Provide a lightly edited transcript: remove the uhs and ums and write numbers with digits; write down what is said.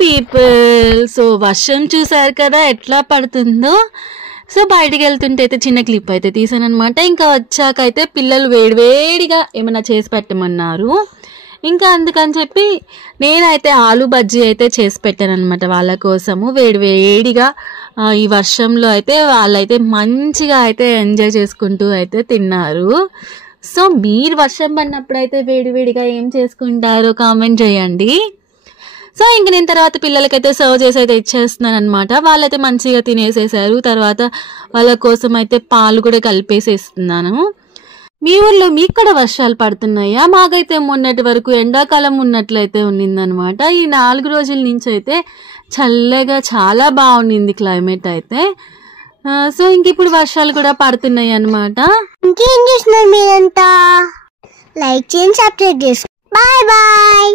People, so వర్షం చూసారు కదా ఎట్లా పడుతుందో. సో బయటికి వెళ్తుంటే అయితే చిన్న క్లిప్ అయితే తీసాను అనమాట. ఇంకా వచ్చాక అయితే పిల్లలు వేడివేడిగా ఏమైనా చేసి పెట్టమన్నారు. ఇంకా అందుకని చెప్పి నేనైతే ఆలు బజ్జీ అయితే చేసి పెట్టాను అనమాట వాళ్ళ కోసము. వేడివేడిగా ఈ వర్షంలో అయితే వాళ్ళైతే మంచిగా అయితే ఎంజాయ్ చేసుకుంటూ అయితే తిన్నారు. సో మీరు వర్షం పడినప్పుడు అయితే వేడివేడిగా ఏం చేసుకుంటారో కామెంట్ చేయండి. సో ఇంక నేను తర్వాత పిల్లలకైతే సర్వ్ చేసి అయితే ఇచ్చేస్తున్నాను అనమాట. వాళ్ళైతే మంచిగా తినేసేసారు. తర్వాత వాళ్ళ కోసం అయితే పాలు కూడా కలిపేసేస్తున్నాను. మీ ఊర్లో మీకు కూడా వర్షాలు పడుతున్నాయా? మాకైతే మొన్నటి వరకు ఎండాకాలం ఉన్నట్లయితే ఉన్నిందనమాట. ఈ 4 రోజుల నుంచి అయితే చల్లగా చాలా బాగుండింది క్లైమేట్ అయితే. సో ఇంక ఇప్పుడు వర్షాలు కూడా పడుతున్నాయి అనమాట. ఇంకేం చేస్తున్నారు మీరంతా? లైక్ చేయండి, సబ్స్క్రైబ్ చేసుకోండి. Bye bye.